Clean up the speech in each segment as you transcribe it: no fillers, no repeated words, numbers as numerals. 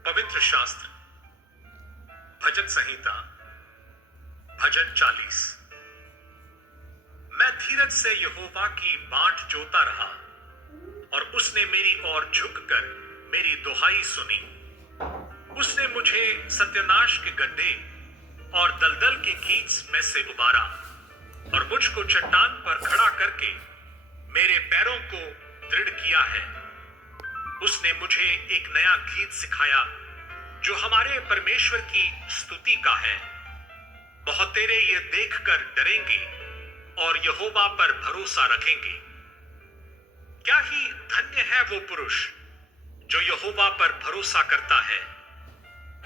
पवित्र शास्त्र भजन संहिता भजन 40। मैं धीरज से यहोवा की बाट जोता रहा और उसने मेरी ओर झुककर मेरी दुहाई सुनी। उसने मुझे सत्यानाश के गड्ढे और दलदल के कीच में से उबारा और मुझको चट्टान पर खड़ा करके मेरे पैरों को दृढ़ किया है। उसने मुझे एक नया गीत सिखाया जो हमारे परमेश्वर की स्तुति का है। बहुतेरे ये देखकर डरेंगे और यहोवा पर भरोसा रखेंगे। क्या ही धन्य है वो पुरुष जो यहोवा पर भरोसा करता है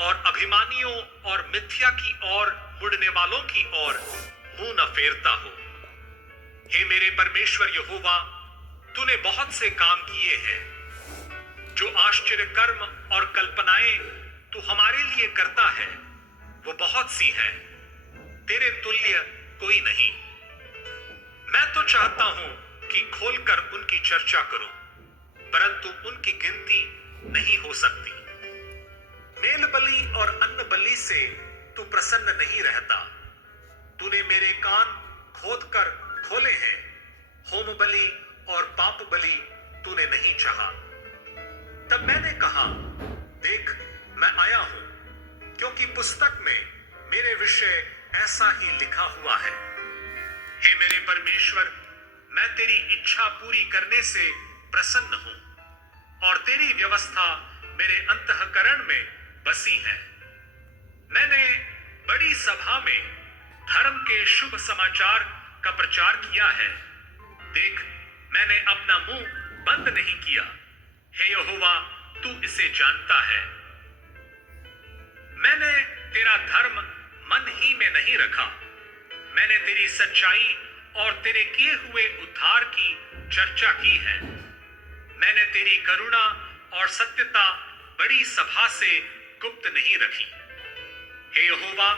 और अभिमानियों और मिथ्या की ओर मुड़ने वालों की ओर मुंह न फेरता हो। हे मेरे परमेश्वर यहोवा, तूने बहुत से काम किए हैं। जो आश्चर्य कर्म और कल्पनाएं तू हमारे लिए करता है वो बहुत सी हैं, तेरे तुल्य कोई नहीं। मैं तो चाहता हूं कि खोलकर उनकी चर्चा करूं, परंतु उनकी गिनती नहीं हो सकती। मेल बलि और अन्न बलि से तू प्रसन्न नहीं रहता। तूने मेरे कान खोदकर खोले हैं। होम बलि और पाप बलि तूने नहीं चाहा। तब मैंने कहा, देख मैं आया हूं, क्योंकि पुस्तक में मेरे विषय ऐसा ही लिखा हुआ है। हे मेरे परमेश्वर, मैं तेरी इच्छा पूरी करने से प्रसन्न हूं और तेरी व्यवस्था मेरे अंतःकरण में बसी है। मैंने बड़ी सभा में धर्म के शुभ समाचार का प्रचार किया है। देख, मैंने अपना मुंह बंद नहीं किया। हे यहोवा, तू इसे जानता है। मैंने तेरा धर्म मन ही में नहीं रखा। मैंने तेरी सच्चाई और तेरे किए हुए उद्धार की चर्चा की है। मैंने तेरी करुणा और सत्यता बड़ी सभा से गुप्त नहीं रखी। हे यहोवा,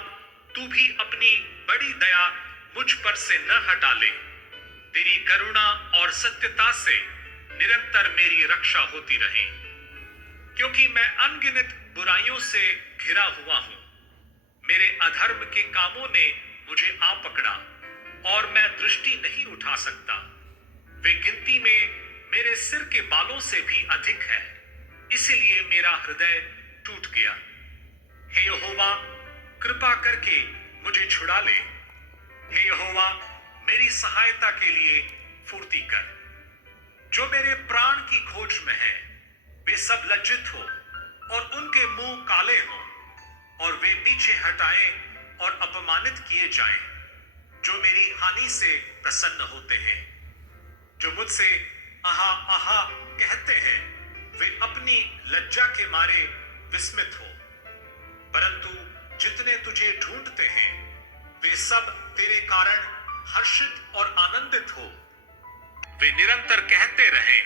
तू भी अपनी बड़ी दया मुझ पर से न हटा ले। तेरी करुणा और सत्यता से निरंतर मेरी रक्षा होती रहे, क्योंकि मैं अनगिनत बुराइयों से घिरा हुआ हूं। मेरे अधर्म के कामों ने मुझे आ पकड़ा और मैं दृष्टि नहीं उठा सकता। वे गिनती में मेरे सिर के बालों से भी अधिक है, इसलिए मेरा हृदय टूट गया। हे यहोवा, कृपा करके मुझे छुड़ा ले। हे यहोवा, मेरी सहायता के लिए फुर्ती कर। जो मेरे प्राण की खोज में है वे सब लज्जित हो और उनके मुंह काले हों और वे पीछे हटाए और अपमानित किए जाएं। जो मेरी हानि से प्रसन्न होते हैं, जो मुझसे आहा आहा कहते हैं, वे अपनी लज्जा के मारे विस्मित हो। परंतु जितने तुझे ढूंढते हैं वे सब तेरे कारण हर्षित और आनंदित हो। वे निरंतर कहते रहे,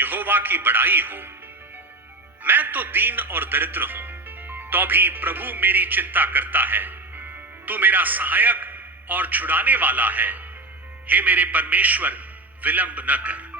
यहोवा की बड़ाई हो। मैं तो दीन और दरिद्र हूं, तो भी प्रभु मेरी चिंता करता है। तू मेरा सहायक और छुड़ाने वाला है। हे मेरे परमेश्वर, विलंब न कर।